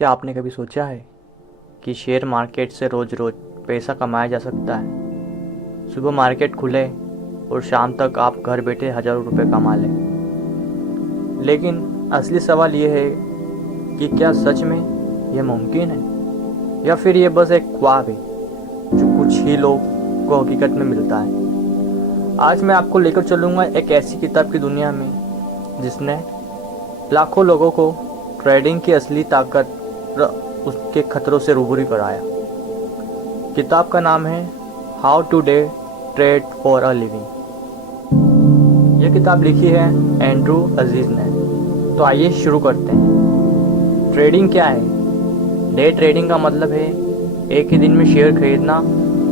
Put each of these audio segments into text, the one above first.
क्या आपने कभी सोचा है कि शेयर मार्केट से रोज़ रोज़ पैसा कमाया जा सकता है। सुबह मार्केट खुले और शाम तक आप घर बैठे हज़ारों रुपए कमा लें। लेकिन असली सवाल ये है कि क्या सच में यह मुमकिन है या फिर ये बस एक ख्वाब है जो कुछ ही लोग को हकीकत में मिलता है। आज मैं आपको लेकर चलूँगा एक ऐसी किताब की दुनिया में जिसने लाखों लोगों को ट्रेडिंग की असली ताकत उसके खतरों से रूबरू कराया। किताब का नाम है how to day trade for a living. यह किताब लिखी है एंड्रू अजीज ने। तो आइए शुरू करते हैं। ट्रेडिंग क्या है? डे ट्रेडिंग का मतलब है एक ही दिन में शेयर खरीदना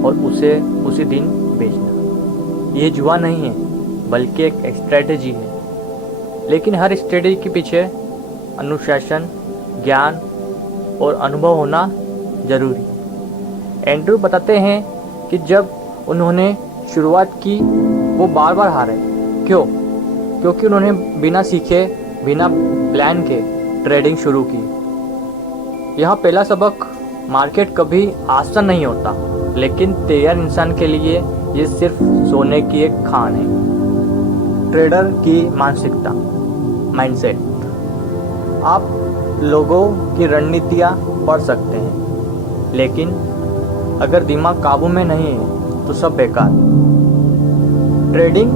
और उसे उसी दिन बेचना। ये जुआ नहीं है बल्कि एक स्ट्रेटेजी है। लेकिन हर स्ट्रेटेजी के पीछे अनुशासन, ज्ञान और अनुभव होना जरूरी है। एंड्रू बताते हैं कि जब उन्होंने शुरुआत की वो बार बार हारे। क्यों? क्योंकि उन्होंने बिना सीखे, बिना प्लान के ट्रेडिंग शुरू की। यह पहला सबक, मार्केट कभी आसान नहीं होता, लेकिन तैयार इंसान के लिए ये सिर्फ सोने की एक खान है। ट्रेडर की मानसिकता, माइंडसेट। आप लोगों की रणनीतियाँ पढ़ सकते हैं, लेकिन अगर दिमाग काबू में नहीं है तो सब बेकार। ट्रेडिंग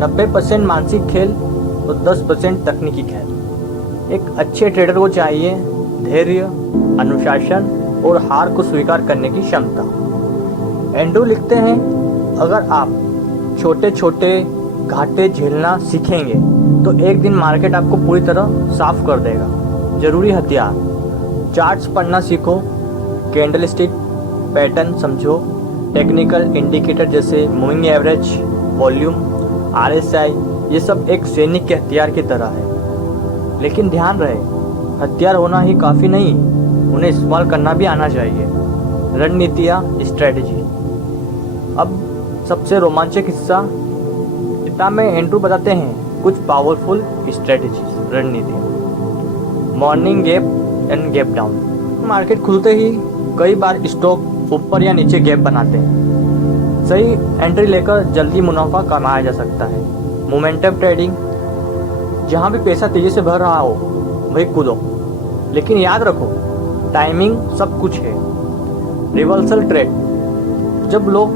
90% मानसिक खेल और 10% तकनीकी खेल। एक अच्छे ट्रेडर को चाहिए धैर्य, अनुशासन और हार को स्वीकार करने की क्षमता। एंड्रू लिखते हैं, अगर आप छोटे छोटे घाटे झेलना सीखेंगे तो एक दिन मार्केट आपको पूरी तरह साफ कर देगा। जरूरी हथियार, चार्ट्स पढ़ना सीखो, कैंडलस्टिक पैटर्न समझो, टेक्निकल इंडिकेटर जैसे मूविंग एवरेज, वॉल्यूम, आरएसआई, ये सब एक सैनिक के हथियार की तरह है। लेकिन ध्यान रहे, हथियार होना ही काफ़ी नहीं, उन्हें इस्तेमाल करना भी आना चाहिए। रणनीतियाँ, स्ट्रेटजी। अब सबसे रोमांचक हिस्सा, किताब में एंड्रू बताते हैं कुछ पावरफुल स्ट्रेटजीज, रणनीति। Morning gap and gap down. Market खुलते ही कई बार स्टॉक ऊपर या नीचे गैप बनाते हैं। सही एंट्री लेकर जल्दी मुनाफा कमाया जा सकता है। मोमेंटम ट्रेडिंग, जहां भी पैसा तेजी से भर रहा हो वही कूदो, लेकिन याद रखो टाइमिंग सब कुछ है। रिवर्सल ट्रेड, जब लोग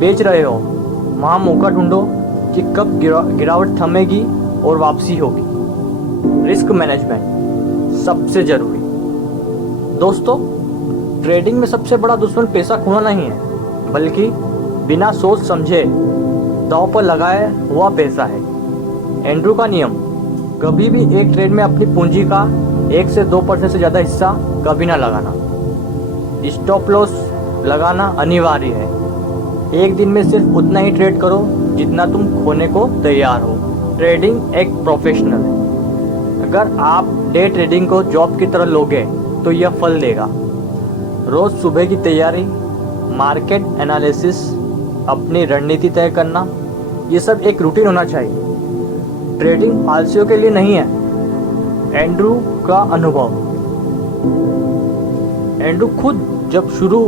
बेच रहे हो वहां मौका ढूंढो कि कब गिरावट थमेगी और वापसी होगी। रिस्क मैनेजमेंट सबसे जरूरी। दोस्तों, ट्रेडिंग में सबसे बड़ा दुश्मन पैसा खोना नहीं है, बल्कि बिना सोच समझे दांव पर लगाया हुआ पैसा है। एंड्रू का नियम, कभी भी एक ट्रेड में अपनी पूंजी का 1 से 2% से ज़्यादा हिस्सा कभी ना लगाना। स्टॉप लॉस लगाना अनिवार्य है। एक दिन में सिर्फ उतना ही ट्रेड करो जितना तुम खोने को तैयार हो। ट्रेडिंग एक प्रोफेशनल है। अगर आप डे ट्रेडिंग को जॉब की तरह लोगे तो यह फल देगा। रोज सुबह की तैयारी, मार्केट एनालिसिस, अपनी रणनीति तय करना, ये सब एक रूटीन होना चाहिए। ट्रेडिंग आलसियों के लिए नहीं है। एंड्रू का अनुभव, एंड्रू खुद जब शुरू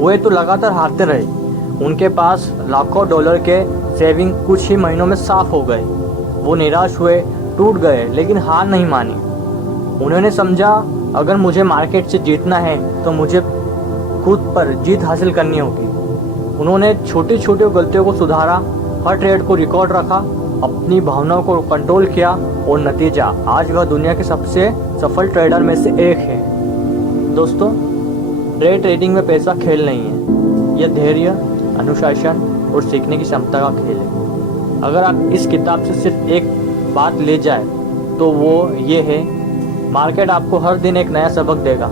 हुए तो लगातार हारते रहे। उनके पास लाखों डॉलर के सेविंग कुछ ही महीनों में साफ हो गए। वो निराश हुए, टूट गए, लेकिन हार नहीं मानी। उन्होंने समझा, अगर मुझे मार्केट से जीतना है तो मुझे खुद पर जीत हासिल करनी होगी। उन्होंने छोटी छोटी गलतियों को सुधारा, हर ट्रेड को रिकॉर्ड रखा, अपनी भावनाओं को कंट्रोल किया और नतीजा, आज वह दुनिया के सबसे सफल ट्रेडर में से एक है। दोस्तों, डे ट्रेडिंग में पैसा खेल नहीं है, यह धैर्य, अनुशासन और सीखने की क्षमता का खेल है। अगर आप इस किताब से सिर्फ एक बात ले जाए तो वो ये है, मार्केट आपको हर दिन एक नया सबक देगा।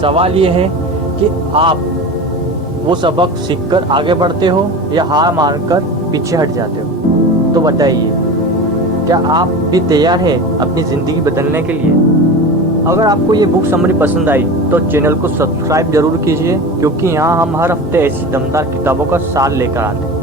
सवाल ये है कि आप वो सबक सीखकर आगे बढ़ते हो या हार मारकर पीछे हट जाते हो। तो बताइए, क्या आप भी तैयार हैं अपनी ज़िंदगी बदलने के लिए? अगर आपको ये बुक समरी पसंद आई तो चैनल को सब्सक्राइब जरूर कीजिए, क्योंकि यहाँ हम हर हफ्ते ऐसी दमदार किताबों का साल लेकर आते हैं।